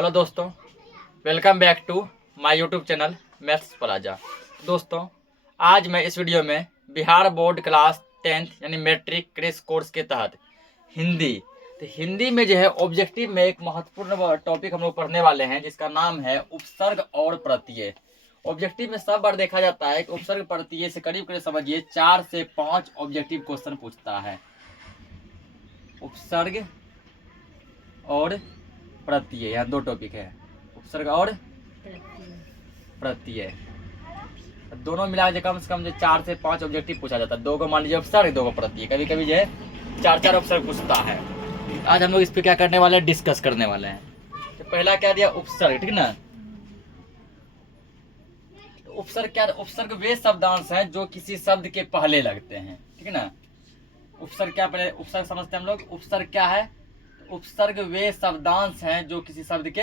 Hello दोस्तों, welcome back to my YouTube channel Maths Plaza. दोस्तों, आज मैं इस वीडियो में बिहार बोर्ड क्लास 10th यानी मैट्रिक क्रेश कोर्स के तहत हिंदी में जो है ऑब्जेक्टिव में एक महत्वपूर्ण टॉपिक हम लोग पढ़ने वाले हैं, जिसका नाम है उपसर्ग और प्रत्यय। ऑब्जेक्टिव में सब बार देखा जाता है कि उपसर्ग प्रत्यय से करीब करीब समझिए 4 से 5 ऑब्जेक्टिव क्वेश्चन पूछता है। उपसर्ग और प्रत्यय, यहाँ दो टॉपिक है, उपसर्ग और प्रत्यय। दोनों मिला के कम से कम 4 से 5 ऑब्जेक्टिव पूछा जाता है। 2 को मान लीजिए उपसर्ग, 2 को प्रत्यय, कभी कभी जो है 4 उपसर्ग पूछता है। आज हम लोग इस पे क्या करने वाले हैं, डिस्कस करने वाले हैं। तो पहला क्या दिया, उपसर्ग, ठीक ना। तो उपसर्ग क्या, उपसर्ग वे शब्दांश हैं जो किसी शब्द के पहले लगते हैं, ठीक है ना। उपसर्ग क्या, पहले उपसर्ग समझते हैं हम लोग। उपसर्ग क्या है, उपसर्ग वे शब्दांश हैं जो किसी शब्द के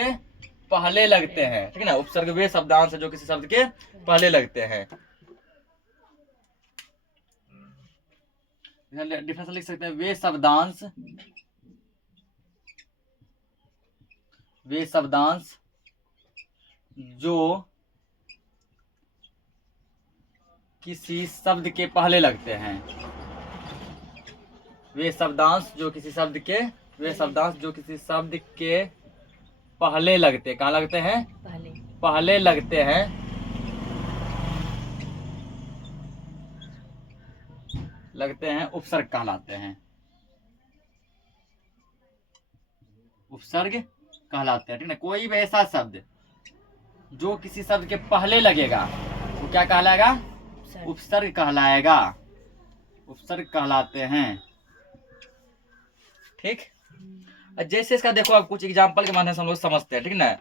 पहले लगते हैं, ठीक है ना। उपसर्ग वे शब्दांश हैं जो किसी शब्द के पहले लगते हैं। डिफरेंस लिख सकते हैं, वे शब्दांश जो किसी शब्द के पहले लगते हैं। वे शब्दांश जो किसी शब्द के पहले लगते, कहाँ लगते हैं, पहले लगते हैं, उपसर्ग कहलाते हैं। उपसर्ग कहलाते हैं, ठीक ना। कोई भी ऐसा शब्द जो किसी शब्द के पहले लगेगा वो क्या कहलाएगा, उपसर्ग कहलाएगा, उपसर्ग कहलाते हैं, ठीक। जैसे इसका देखो, अब कुछ एग्जांपल के माध्यम से हम लोग समझते हैं, ठीक ना।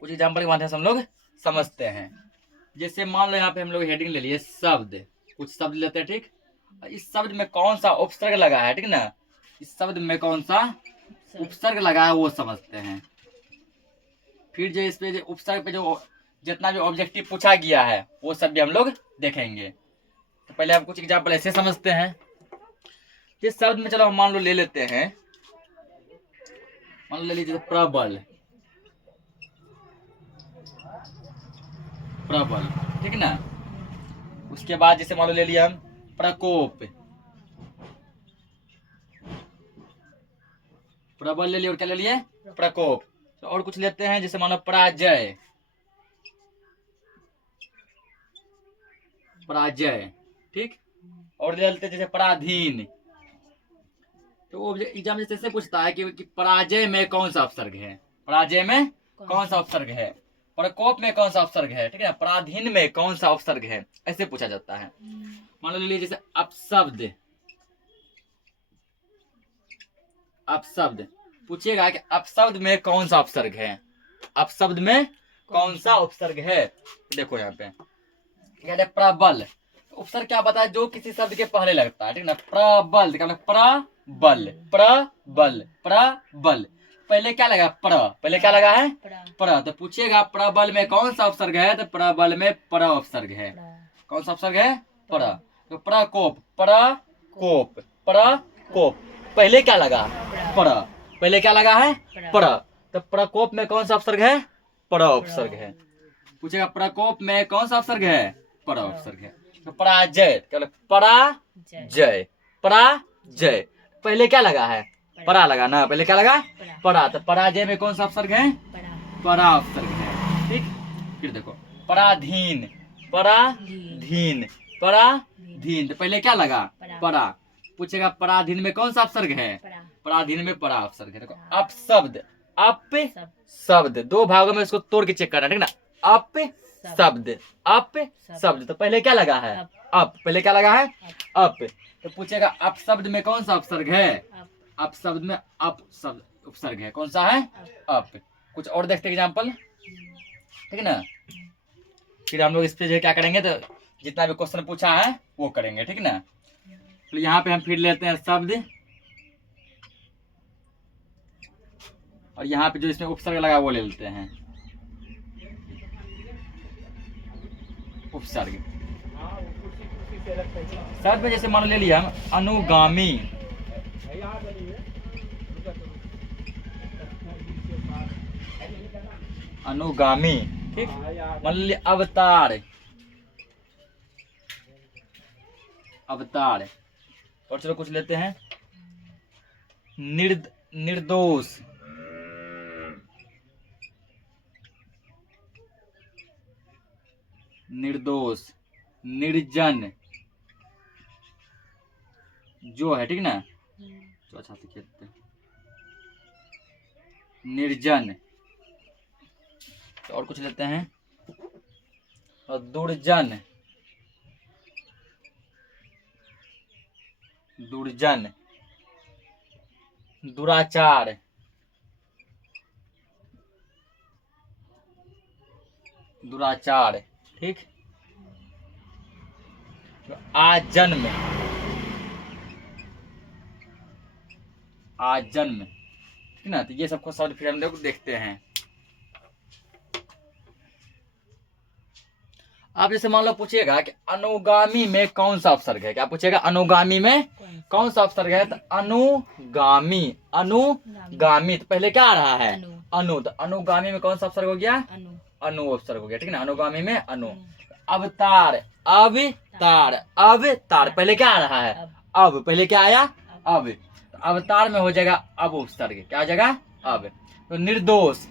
कुछ एग्जांपल के माध्यम से हम लोग समझते हैं। जैसे मान लो यहाँ पे हम लोग हेडिंग ले लिए शब्द, कुछ शब्द लेते हैं, ठीक। इस शब्द में कौन सा उपसर्ग लगा है, ठीक ना। इस शब्द में कौन सा उपसर्ग लगा है वो समझते हैं। फिर जो इस पे उपसर्ग पे जो जितना भी ऑब्जेक्टिव पूछा गया है वो सब भी हम लोग देखेंगे। तो पहले हम कुछ एग्जांपल ऐसे समझते हैं। जिस शब्द में चलो हम मान लो ले लेते हैं, मान लो ले लीजिए प्रबल, प्रबल, ठीक ना। उसके बाद जैसे मान लो ले लिया हम प्रकोप, प्रबल ले लिया, और क्या ले लिए, प्रकोप। तो और कुछ लेते हैं, जैसे मानो पराजय, पराजय, ठीक। और ले लेते हैं जैसे पराधीन। तो वो एग्जाम जैसे पूछता है कि पराजय में कौन सा उपसर्ग है, पराजय में कौन सा उपसर्ग है, प्रकोप में कौन सा उपसर्ग है, ठीक है। पराधीन में कौन सा उपसर्ग है, ऐसे पूछा जाता है। मान लो ले लीजिए जैसे अपशब्द, अपशब्द पूछिएगा कि अपशब्द में कौन सा उपसर्ग है, अपशब्द में कौन सा उपसर्ग है। देखो यहाँ पे क्या है, प्रबल। उपसर्ग क्या पता है, जो किसी शब्द के पहले लगता है, ठीक ना। प्रबल, प्रबल, प्रबल, प्रबल, पहले क्या लगा, पहले क्या लगा है, तो पूछिएगा प्रबल में कौन सा उपसर्ग है, तो प्रबल में उपसर्ग है। कौन सा उपसर्ग है, तो प्रकोप, प्रकोप, प्रकोप, पहले क्या लगा, पहले क्या लगा है, तो प्रकोप में कौन सा उपसर्ग है, उपसर्ग है। पूछेगा प्रकोप में कौन सा उपसर्ग है, उपसर्ग है। तो पराजय, क्या पराजय, पराजय, पहले क्या लगा है, परा लगा ना, पहले क्या लगा, परा। तो पराजय में कौन सा उपसर्ग है, परा उपसर्ग है, ठीक। फिर देखो पराधीन, पराधीन, पराधीन, तो पहले क्या लगा, परा। पूछेगा पराधीन में कौन सा उपसर्ग है, पराधीन में परा उपसर्ग है। देखो अपशब्द, अपशब्द, 2 भागों में इसको तोड़ के चेक करना, ठीक ना। अपशब्द, अपशब्द, तो पहले क्या लगा है, पहले क्या लगा है, तो पूछेगा अपशब्द में कौन सा उपसर्ग है, अपशब्द में अपशब्द उपसर्ग है, कौन सा है, अप। कुछ और देखते एग्जांपल, ठीक है ना। फिर हम लोग इस पे जो क्या करेंगे, तो जितना भी क्वेश्चन पूछा है वो करेंगे, ठीक ना। तो यहाँ पे हम फिर लेते हैं शब्द, और यहाँ पे जो इसमें उपसर्ग लगा वो ले लेते हैं, उपसर्ग। शब्द में जैसे मान ले लिया हम अनुगामी, अनुगामी, ठीक। मान लीजिए अवतार, अवतार। और चलो कुछ लेते हैं, निर्दोष, निर्दोष, निर्जन, जो है, ठीक ना, तो अच्छा से खेलते हैं, निर्जन। तो और कुछ लेते हैं, और दुर्जन, दुर्जन, दुराचार, दुराचार, ठीक। तो आजन्म, आजन्म, ठीक ना। तो ये सबको शब्द फिर हम लोग देखते हैं। आप जैसे मान लो पूछिएगा कि अनुगामी में कौन सा उपसर्ग है, क्या पूछेगा, अनुगामी में कौन सा उपसर्ग है, तो अनुगामी, अनुगामी, तो पहले क्या आ रहा है, अनु, तो अनुगामी में कौन सा उपसर्ग हो गया, अनु उपसर्ग हो गया, ठीक ना, अनुगामी में अनु। अवतार, अवतार, अवतार, पहले क्या आ रहा है, अब, पहले क्या आया, अब, तो अवतार में हो जाएगा अब उपसर्ग, क्या आ जाएगा, अब। तो निर्दोष,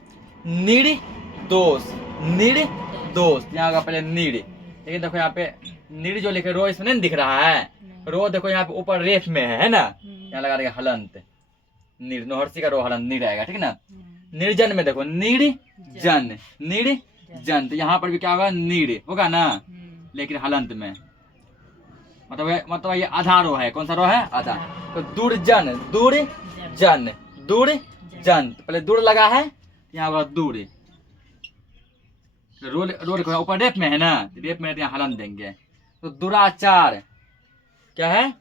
निर्दोष, निर्दोष, यहाँ का पहले नीड़, लेकिन देखो यहाँ पे नीड़ जो लिखे रो इसमें नहीं दिख रहा है, रो देखो यहाँ पे ऊपर रेफ में है ना, यहाँ लगा देगा हलंत, नीड़, नोहरसी का रो हलंत नीड़ आएगा, ठीक ना। निर्जन में देखो निर्जन, निर्जन, तो यहाँ पर भी क्या होगा, नीड़ होगा ना, लेकिन हलंत में, मतलब ये आधा रो है, कौन सा रो है, आधा। तो दुर्जन, दुर्जन, दुर्जन, तो पहले दूर लगा है, यहाँ पर दूर, रोल को ऊपर रेप में है ना, रेप में यहाँ हलन देंगे। तो दुराचार क्या है,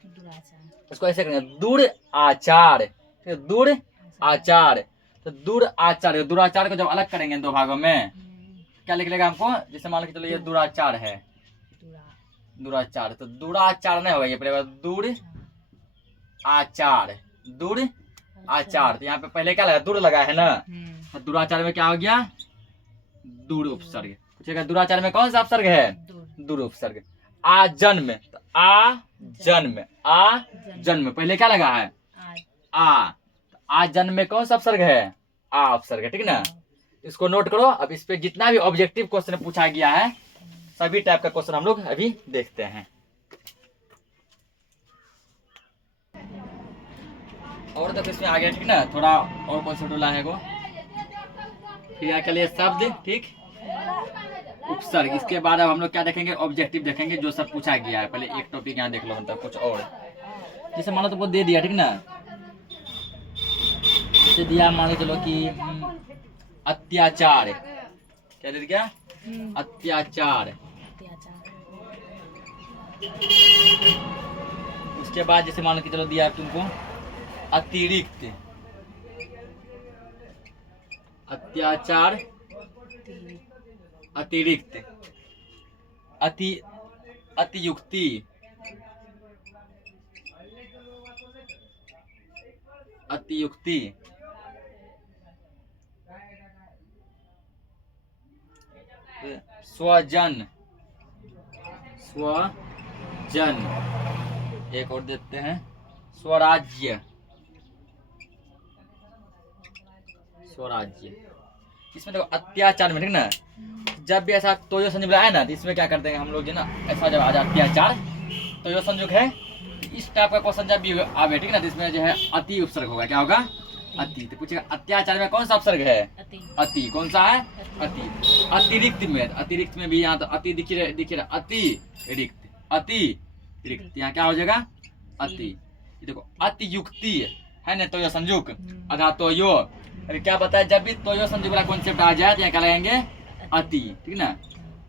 उसको ऐसे करेंगे, दूर आचार, दूर आचार। तो दूर आचार, दुराचार को जब अलग करेंगे दो भागों में, क्या लिख लेगा हमको, जैसे मान लो चलो ये दुराचार है, दुराचार, तो दुराचार नहीं होगा, ये पड़ेगा दूर आचार, दूर आचार। तो यहाँ पे पहले क्या लगा, दूर लगा है ना, तो दुराचार में क्या हो गया, दूर उपसर्ग। पूछेगा दुराचार में कौन सा उपसर्ग है, दूर उपसर्ग। आ जन्म, तो आ जन्म, आ जन्म, पहले क्या लगा है, आ, तो आ जन्म में कौन सा उपसर्ग है, आ उपसर्ग है, ठीक ना। इसको नोट करो। अब इस पे जितना भी ऑब्जेक्टिव क्वेश्चन पूछा गया है, सभी टाइप का क्वेश्चन हम लोग अभी देखते हैं। और तो इसमें आ गया, ठीक ना, थोड़ा और कौन सा डोला है वो, फिर के लिए शब्द, ठीक, उपसर्ग। इसके बाद अब हम लोग क्या देखेंगे, ऑब्जेक्टिव देखेंगे, जो सब पूछा गया है। पहले एक टॉपिक यहाँ देख लो, मतलब कुछ और, जैसे मान लो तो वो दे दिया, ठीक ना, जैसे दिया मान लो चलो कि अत्याचार, क्या दे दिया, अत्याचार। उसके बाद जैसे मान लो कि चलो दिया तुमको अतिरिक्त, अत्याचार, अतिरिक्त, अतियुक्ति, अतियुक्ति, स्वजन, स्वजन। एक और देते हैं, स्वराज्य, स्वराज्य। इसमें देखो अत्याचार में, ठीक ना, जब भी ऐसा तो यो संयोग आए ना, तो इसमें क्या करते हैं हम लोग जो ना, ऐसा जब आ जाए अत्याचार, तो यो संयोग है, इस टाइप का क्वेश्चन जब भी आवे, ठीक ना, तो इसमें जो है अति उपसर्ग होगा, क्या होगा, अति। तो पूछेगा अत्याचार में कौन सा उपसर्ग है, अति, कौन सा है, अति। अतिरिक्त में, अतिरिक्त में भी यहाँ तो अति दिख रहा, अतिरिक्त, अतिरिक्त, यहाँ क्या हो जाएगा, अति। देखो अतियुक्ति है ना, तो यो संयुग अथा तो यो, अभी क्या बताया, जब भी तो यो संयुग वाला कॉन्सेप्ट आ जाए तो यहाँ क्या लगाएंगे, अति, ठीक ना।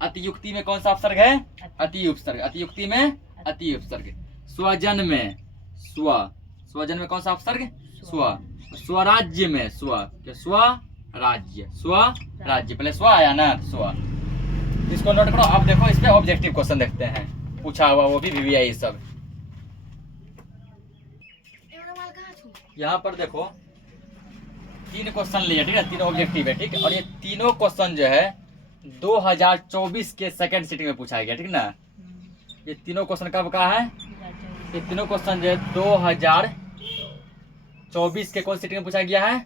अतियुक्ति में कौन सा उपसर्ग है, अति उपसर्ग, अतियुक्ति में अति उपसर्ग। स्वजन में स्व, स्वजन में कौन सा उपसर्ग, स्व। स्वराज्य में स्व, स्वराज्य, स्वराज्य, पहले स्व आया ना, स्व। इसको नोट करो। अब देखो इस पे ऑब्जेक्टिव क्वेश्चन देखते हैं, पूछा हुआ वो भी VVI सब। यहाँ पर देखो 3 क्वेश्चन लिए, ठीक है, 3 ऑब्जेक्टिव है, ठीक है, और ये तीनों क्वेश्चन जो है 2024 के सेकंड सिटिंग में पूछा गया, ठीक ना। ये तीनों क्वेश्चन कब का है, ये तीनों क्वेश्चन जो है 2024 के कौन सिटिंग में पूछा गया है,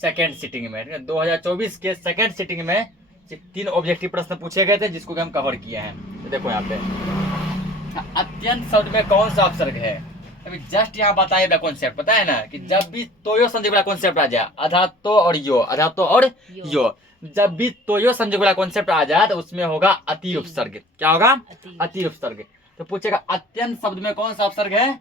सेकंड सिटिंग में, ठीक है। 2024 के सेकंड सिटिंग में 3 ऑब्जेक्टिव प्रश्न पूछे गए थे जिसको कि हम कवर किए हैं। तो देखो यहाँ पे अत्यंत शब्द में कौन सा अपसर्ग है, अभी जस्ट यहाँ बताया कॉन्सेप्ट पता है ना, कि जब भी तोयो संजय वाला कॉन्सेप्ट आ जाए, अधातो और यो, अधातो और यो, जब भी तोयो संजय वाला कॉन्सेप्ट आ जाए तो उसमें होगा अति उपसर्ग। क्या होगा, अति उपसर्ग। तो पूछेगा अत्यंत शब्द में कौन सा उपसर्ग है,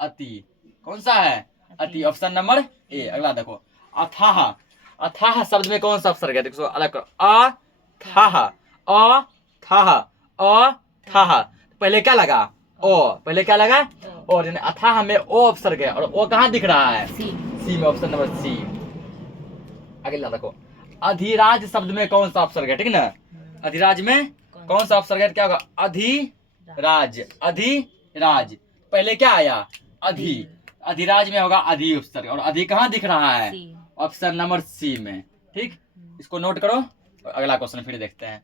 अति। कौन सा है, अति। Option number A. अगला देखो अथाह, अथाह शब्द में कौन सा उपसर्ग है, देखो अलग करो, अथाह, अथाह, अथाह। पहले क्या लगा, ओ, पहले क्या लगा, और अथाह में ओ उपसर्ग है, और ओ कहाँ दिख रहा है, सी में, ऑप्शन नंबर सी। अगला देखो अधिराज शब्द में कौन सा उपसर्ग है, ठीक ना। अधिराज में कौन सा उपसर्ग है, क्या होगा, अधिराज, अधिराज। पहले क्या आया, अधि, अधिराज में होगा अधि उपसर्ग, और अधि कहाँ दिख रहा है, ऑप्शन नंबर सी में, ठीक। इसको नोट करो, अगला क्वेश्चन फिर देखते हैं।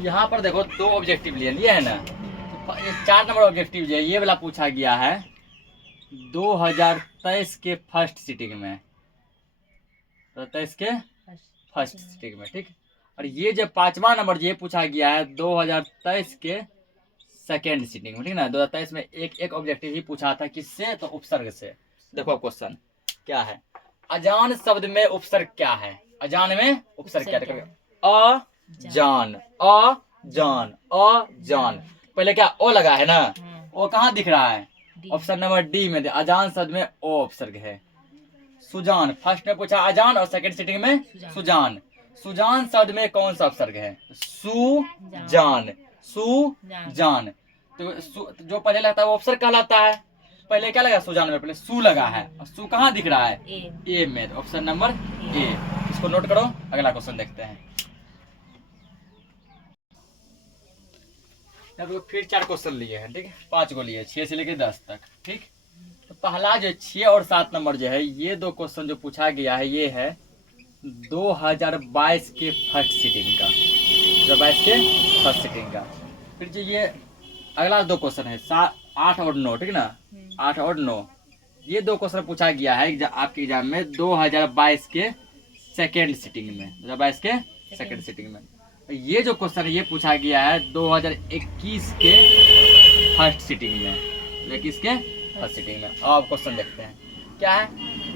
यहाँ पर देखो 2 ऑब्जेक्टिव लिए है ना, 4 नंबर ऑब्जेक्टिव जो है ये वाला पूछा गया है 2023 के फर्स्ट सिटिंग में, 2023 के फर्स्ट सिटिंग में, ठीक। और ये जो 5वां नंबर ये पूछा गया है 2023 के सेकेंड सिटिंग में, ठीक ना। 2023 में एक ऑब्जेक्टिव ही पूछा था, किससे, तो उपसर्ग से। देखो क्वेश्चन क्या है, अजान शब्द में उपसर्ग क्या है, अजान में उपसर्ग क्या है, अजान, अजान, अजान। पहले क्या ओ लगा है ना, ओ कहाँ दिख रहा है, ऑप्शन नंबर डी में। अजान शब्द में ओ उपसर्ग है। सुजान, फर्स्ट में पूछा अजान और सेकंड सिटिंग में सुजान। सुजान शब्द में कौन सा उपसर्ग है, सुजान, सुजान। तो जो पहले लगता है वो उपसर्ग कहलाता है। पहले क्या लगा सुजान में, पहले सु लगा है, और सु कहाँ दिख रहा है, ए में, ऑप्शन नंबर ए। इसको नोट करो, अगला क्वेश्चन देखते हैं। फिर 4 क्वेश्चन लिए हैं, ठीक है, 5 को लिए, 6 से लेकर 10 तक, ठीक। तो पहला जो 6 और 7 नंबर जो है ये 2 क्वेश्चन जो पूछा गया है ये है 2022 के फर्स्ट सिटिंग का, 2022 के फर्स्ट सिटिंग का। फिर जो ये अगला 2 क्वेश्चन है 8 और 9, ठीक ना, 8 और 9, ये 2 क्वेश्चन पूछा गया है आपके एग्जाम में 2022 के सेकेंड सिटिंग में, 2022 के सेकेंड सिटिंग में। ये जो क्वेश्चन है ये पूछा गया है 2021 के फर्स्ट सिटिंग में, 2021 के फर्स्ट सिटिंग में। अब क्वेश्चन देखते हैं क्या है,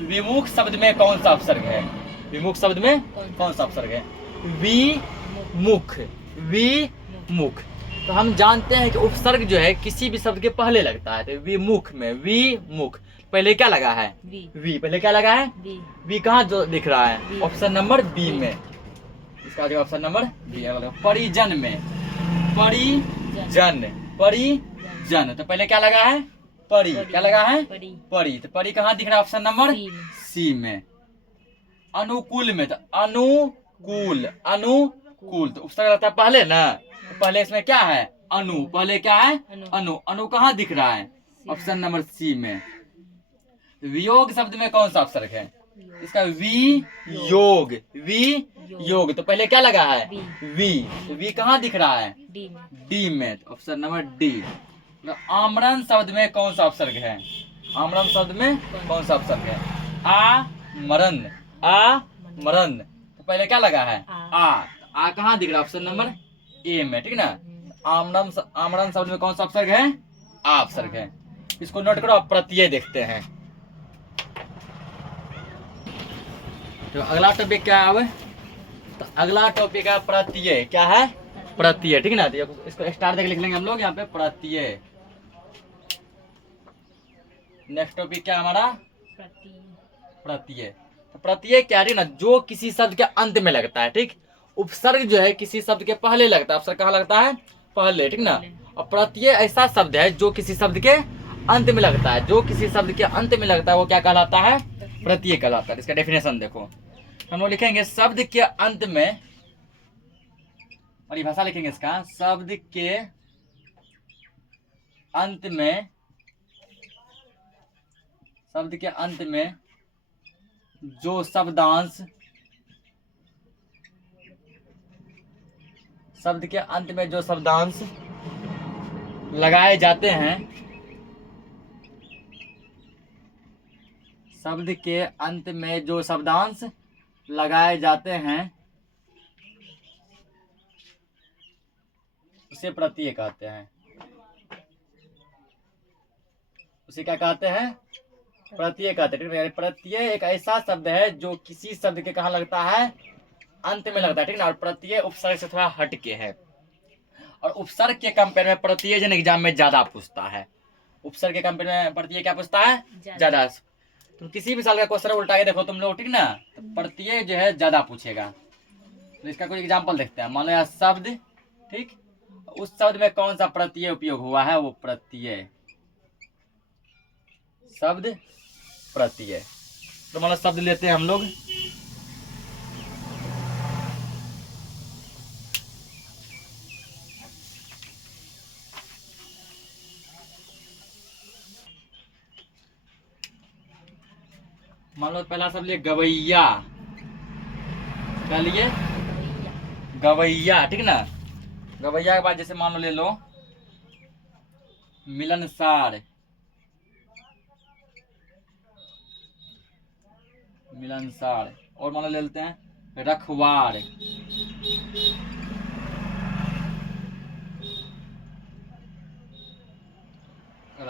विमुख शब्द में कौन सा उपसर्ग है, विमुख शब्द में कौन सा उपसर्ग है, विमुख, विमुख। तो हम जानते हैं कि उपसर्ग जो है किसी भी शब्द के पहले लगता है, तो विमुख में, विमुख पहले क्या लगा है, वी, पहले क्या लगा है, वी कहाँ जो दिख रहा है, ऑप्शन नंबर बी में। इसका जो ऑप्शन नंबर बी है। परिजन में, परिजन, परिजन, तो पहले क्या लगा है, परी, क्या लगा है, परी, तो परी कहाँ दिख रहा है, ऑप्शन नंबर सी में। अनुकूल में, तो अनुकूल, अनुकूल, तो उपसर्ग रहता है पहले ना, तो पहले इसमें क्या है, अनु, पहले क्या है, अनु, अनु कहाँ दिख रहा है, ऑप्शन नंबर सी में। वियोग शब्द में कौन सा उपसर्ग है, इसका वियोग, वियोग, तो पहले क्या लगा है, वी, तो वी कहाँ दिख रहा है, डी में, तो ऑप्शन नंबर डी। आमरण शब्द में कौन सा उपसर्ग है, आमरण शब्द में कौन सा उपसर्ग है, आमरण, आमरण, तो पहले क्या लगा है, आ कहाँ दिख रहा है, ऑप्शन नंबर ए में, ठीक ना। आमरण, आमरण शब्द में कौन सा उपसर्ग है, आ उपसर्ग है। इसको नोट करो। अब प्रत्यय देखते हैं। तो अगला टॉपिक क्या है, तो अगला टॉपिक है प्रत्यय। क्या है, प्रत्यय, ठीक ना। तो इसको स्टार देख लिख लेंगे हम लोग यहाँ पे, प्रत्यय। नेक्स्ट टॉपिक क्या हमारा, प्रत्यय। तो प्रत्यय क्या है ना, जो किसी शब्द के अंत में लगता है, ठीक। उपसर्ग जो है किसी शब्द के पहले लगता है, उपसर्ग कहाँ लगता है, पहले, ठीक ना। और प्रत्यय ऐसा शब्द है जो किसी शब्द के अंत में लगता है, जो किसी शब्द के अंत में लगता है वो क्या कहलाता है, प्रत्यय कहलाता है। इसका डेफिनेशन देखो, हम लोग लिखेंगे शब्द के अंत में, परिभाषा लिखेंगे इसका, शब्द के अंत में शब्द के अंत में जो शब्दांश लगाए जाते हैं, शब्द के अंत में जो शब्दांश लगाए जाते हैं उसे प्रत्यय कहते हैं। उसे क्या कहते हैं? प्रत्यय कहते हैं। प्रत्यय एक ऐसा शब्द है जो किसी शब्द के कहाँ लगता है? अंत में लगता है, ठीक ना। और प्रत्यय उपसर्ग से थोड़ा हटके है, और उपसर्ग के कंपेयर में प्रत्यय जन एग्जाम में ज्यादा पूछता है। उपसर्ग के कंपेयर में प्रत्यय क्या पूछता है? ज्यादा। तो किसी भी साल का क्वेश्चन उल्टा के देखो तुम लोग, ठीक ना, तो प्रत्यय जो है ज्यादा पूछेगा। तो इसका कोई एग्जाम्पल देखते हैं। मान लो यह शब्द, ठीक, उस शब्द में कौन सा प्रत्यय उपयोग हुआ है? वो प्रत्यय, शब्द प्रत्यय। तो मान लो शब्द लेते हैं हम लोग, मान लो पहला शब्द लिए गवैया, क्या लिए? गवैया, ठीक ना। गवैया के बाद जैसे मान लो ले लो मिलनसार, मिलनसार। और मान लो ले लेते हैं रखवार,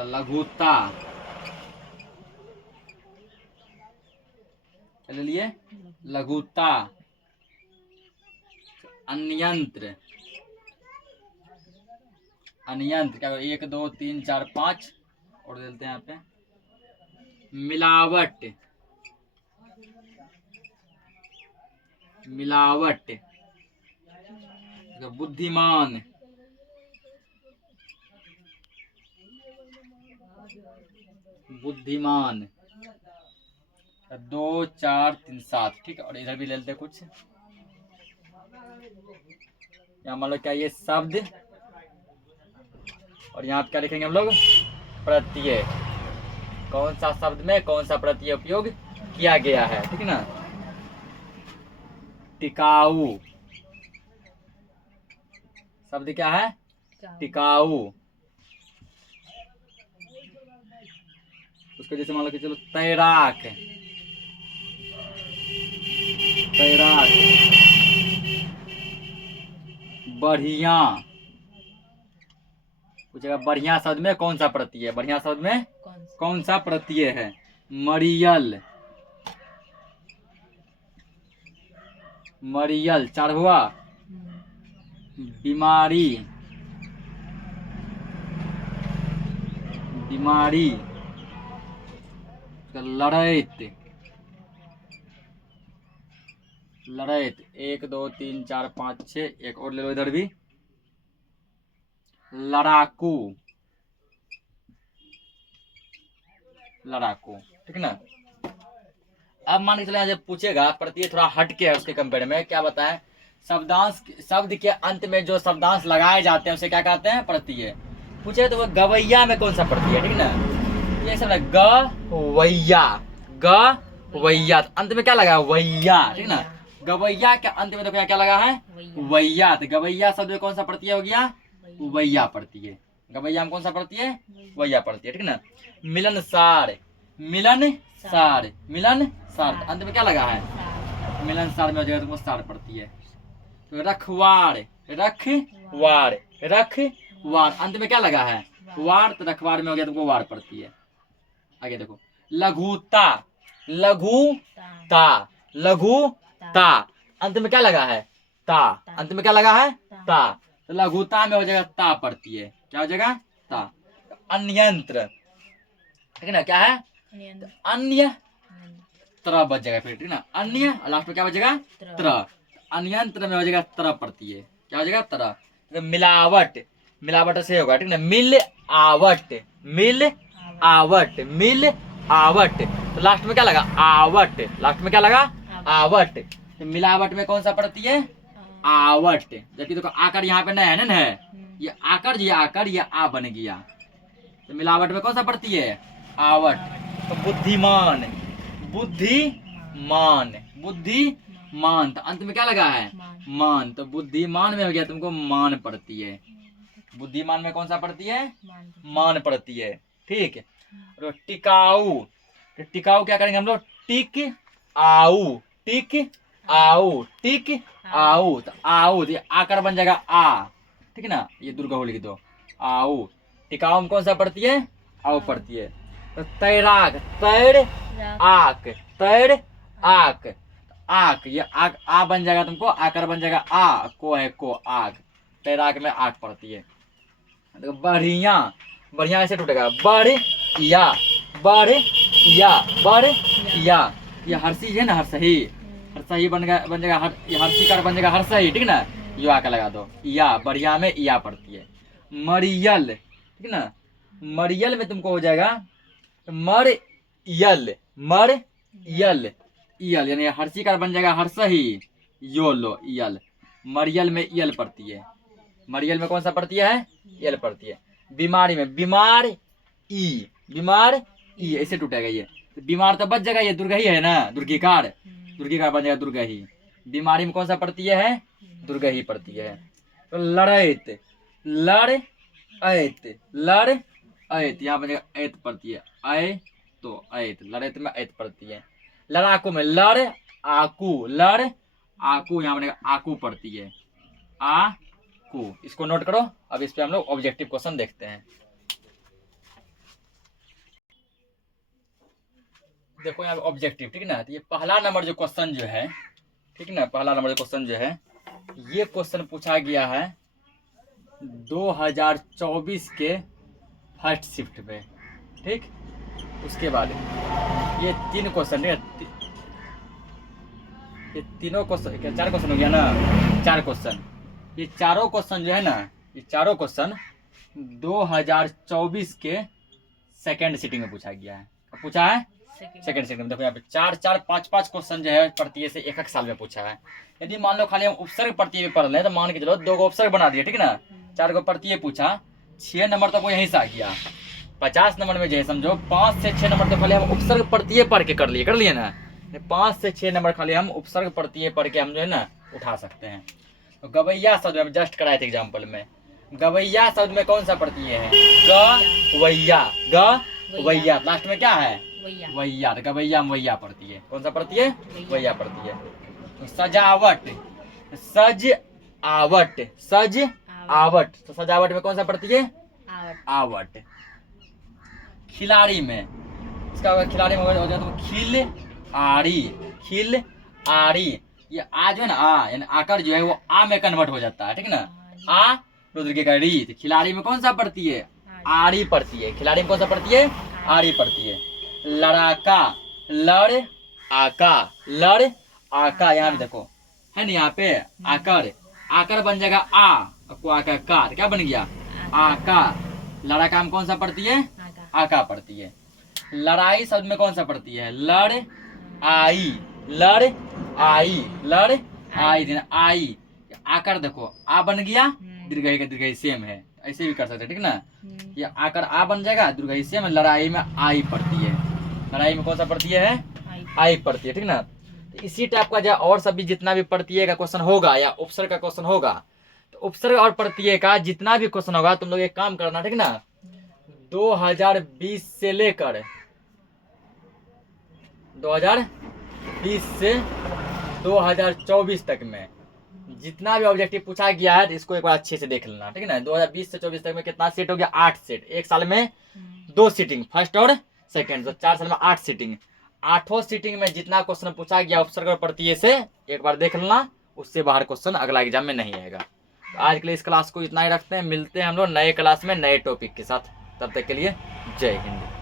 लघुता, ले लिए लघुता, अन्यंत्र, अन्यंत्र क्या? 1 2 3 4 5 और देते हैं यहाँ पे मिलावट, मिलावट, बुद्धिमान, बुद्धिमान। 2 4 3 7, ठीक है। और इधर भी ले लेते कुछ, यहाँ मान लो क्या ये शब्द, और यहाँ पे क्या लिखेंगे हम लोग? प्रत्यय। कौन सा शब्द में कौन सा प्रत्यय उपयोग किया गया है, ठीक ना। टिकाऊ, शब्द क्या है? टिकाऊ। उसको जैसे मान लो कि चलो तैराक, तैराक, बढ़िया। पूछेगा बढ़िया शब्द में कौन सा प्रत्यय है? बढ़िया शब्द में कौन सा प्रत्यय है? मरियल, मरियल। 4 हुआ बीमारी, बीमारी। लड़ैत, लड़ैत। 1 2 3 4 5 6, एक और ले लो इधर भी, लड़ाकू, लड़ाकू, ठीक ना। अब मान के चले जब पूछेगा प्रत्यय थोड़ा हटके है उसके कंपेयर में, क्या बताएं? शब्दांश, शब्द के अंत में जो शब्दांश लगाए जाते हैं उसे क्या कहते हैं? प्रत्यय। पूछे तो वो गवैया में कौन सा प्रत्यय है, ठीक ना। ये सब है गवैया, गवैया। अंत में क्या लगा? वैया, ठीक ना। गवैया के अंत में तो क्या क्या लगा है? वैया। तो गवैया शब्द में कौन सा प्रत्यय हो गया? वैया प्रत्यय। गवैया में कौन सा प्रत्यय? वैया प्रत्यय, ठीक ना। मिलनसार, मिलनसार, मिलनसार। अंत में क्या लगा है? मिलनसार में हो जाएगा तुमको सार प्रत्यय। तो रखवार, रखवार, रखवार। अंत में क्या लगा है? वार। तो रखवार में हो गया तुमको वार प्रत्यय। आगे देखो लघुता, लघुता, लघुता। अंत में क्या लगा है? ता। अंत में क्या लगा है? ता। तो लघुता में हो जाएगा ता प्रत्यय। क्या हो जाएगा? ता। अन्यंत्र, ठीक ना। क्या है? अन्य त्र बच जाएगा फिर, ठीक ना। अन्य लास्ट में क्या बचेगा? त्र। अन्यंत्र में हो जाएगा त्र प्रत्यय। क्या हो जाएगा? त्र। तो मिलावट, मिलावट से होगा, ठीक ना। मिल आवट, मिल आवट, मिल आवट। तो लास्ट में क्या लगा? आवट। लास्ट में क्या लगा? आवट। तो मिलावट में कौन सा प्रत्यय? आवट। जबकि देखो आकर यहाँ पे नहीं है ना, ये आकर, ये आकर, ये आ बन गया। तो मिलावट में कौन सा प्रत्यय है? आवट। तो बुद्धिमान, बुद्धिमान, बुद्धिमान, तो अंत में क्या लगा है? मान। तो बुद्धिमान में हो गया तुमको मान पड़ती है। बुद्धिमान में कौन सा पड़ती है? मान पड़ती है। ठीक है। और टिकाऊ, तो टिकाऊ क्या करेंगे हम लोग? टिक आऊ, टिक आऊ, टिक आऊ, तो आऊ तो आकर बन जाएगा आ, ठीक है ना, ये दुर्गा लिख दो, आऊ। टिकाऊ में कौन सा पड़ती है? आऊ पड़ती है। तो तैराक, तैर आक, तैर आक, आक, ये आक आ बन जाएगा तुमको, आकर बन जाएगा आ, को है को, आक, तैराक में आक पड़ती है। तो बढ़िया, बढ़िया ऐसे टूटेगा, बढ़िया, बढ़िया, बढ़िया, ये हर्षी है ना, हर्षही, हर्षही बन जाएगा, ये हर्षी कर बन जाएगा हर्षही, ठीक ना, यो आकर लगा दो, या बढ़िया में या पड़ती है। मरियल, ठीक ना, मरियल में तुमको हो जाएगा मरयल, मरयल, यल, यानी हर्षी का बन जाएगा हर्षही, यो लो यल, मरियल में यल पड़ती है। मरियल में कौन सा पड़ती है? यल पड़ती है। बीमारी में बीमार ई, बीमार ई, ऐसे टूटेगा ये, तो बीमार तो बच जाएगा, ये दुर्गा ही है ना, दुर्गिकार, दुर्गिकार बन जाएगा दुर्गा ही। बीमारी में कौन सा पड़ती है? दुर्गा ही पड़ती है। तो लड़ैत, लड़ ऐत, लड़ ऐत, यहाँ बन जाएगा ऐत पड़ती है, ऐ तो ऐत, लड़ैत में ऐत पड़ती है। लड़ाकू में लड़ आकू, लड़ आकू, यहाँ बनेगा आकू पड़ती है, आकू, इसको नोट करो। अब इस पे हम लोग ऑब्जेक्टिव क्वेश्चन देखते हैं। देखो यहाँ ऑब्जेक्टिव, ठीक ना, तो ये पहला नंबर जो क्वेश्चन जो है, ठीक ना, पहला नंबर जो क्वेश्चन जो है, ये क्वेश्चन पूछा गया है 2024 के फर्स्ट शिफ्ट में, ठीक। उसके बाद ये 3 क्वेश्चन है, ये तीनों क्वेश्चन, क्या 4 क्वेश्चन हो गया ना, 4 क्वेश्चन, ये चारों क्वेश्चन जो है ना, ये चारों क्वेश्चन 2024 के सेकेंड सिटिंग में पूछा गया है। पूछा है सेकेंड सिटिंग में। देखो यहाँ पे 4-4, 5-5 क्वेश्चन जो है प्रत्यय से एक साल में पूछा है। यदि मान लो खाली हम उपसर्ग प्रत्यय में पढ़ लें तो मान के चलो 2 गो उपसर्ग बना दिए, ठीक ना, 4 गो प्रत्यय पूछा, 6 नंबर तक वो यहीं से आ गया। 50 नंबर में जो है समझो 5 से 6 नंबर तो खाली हम उपसर्ग प्रत्यय पढ़ के कर लिए ना, 5 से 6 नंबर खाली हम उपसर्ग प्रत्यय पढ़ के हम जो है ना उठा सकते हैं। तो गवैया शब्द में जस्ट कराए थे एग्जाम्पल में, गवैया शब्द में कौन सा प्रत्यय है? गवैया, गवैया, लास्ट में क्या है? वैया, गवैया में वैया पड़ती है, कौन सा पड़ती है? वैया पड़ती है। तो सजावट, सज आवट, सज आवट, तो सजावट में कौन सा पड़ती है? आवट। खिलाड़ी में, इसका खिलाड़ी में हो जाए तो खिल आड़ी, खिल आड़ी, ये आ जो है ना, आ यानी आकर जो है वो आ में कन्वर्ट हो जाता है, ठीक ना, आ रुद्र का री, तो खिलाड़ी में कौन सा पड़ती है? आड़ी पड़ती है। खिलाड़ी में कौन सा पड़ती है? आड़ी पड़ती है। लड़ाका, लड़ आका, लड़ आका, यहाँ भी देखो है ना, यहाँ पे आकर, आकर बन जाएगा आ, को आकर का, क्या बन गया? आका। लड़ाका में कौन सा पड़ती है? आका पड़ती है। लड़ाई शब्द में कौन सा पड़ती है? लड़ आई, लड़ आई, लड़ आई, आई, आकर देखो आ बन गया, दीर्घई का दीर्घई सेम है, ऐसे भी कर सकते हैं, ठीक ना, ये आकर आ बन जाएगा, दीर्घई सेम, लड़ाई में आई पड़ती है, लड़ाई में कौन सा पड़ती है? आई पड़ती है, ठीक ना। तो इसी टाइप का जो और सभी जितना भी प्रत्यय का क्वेश्चन होगा या उपसर्ग का क्वेश्चन होगा, तो उपसर्ग और प्रत्यय का जितना भी क्वेश्चन होगा तुम लोग एक काम करना, ठीक ना, 2020 से लेकर 2020 से 2024 तक में जितना भी ऑब्जेक्टिव पूछा गया है, तो इसको एक बार अच्छे से देख लेना, ठीक है ना। 2020 से 24 तक में कितना सेट हो गया? 8 सेट। एक साल में 2 सीटिंग, फर्स्ट और सेकंड, तो 4 साल में 8 सीटिंग। 8 सीटिंग में जितना क्वेश्चन पूछा गया उपसर्ग और प्रत्यय से एक बार देख लेना, उससे बाहर क्वेश्चन अगला एग्जाम में नहीं आएगा। तो आज के लिए इस क्लास को इतना ही रखते हैं, मिलते हैं हम लोग नए क्लास में नए टॉपिक के साथ, तब तक के लिए जय हिंद।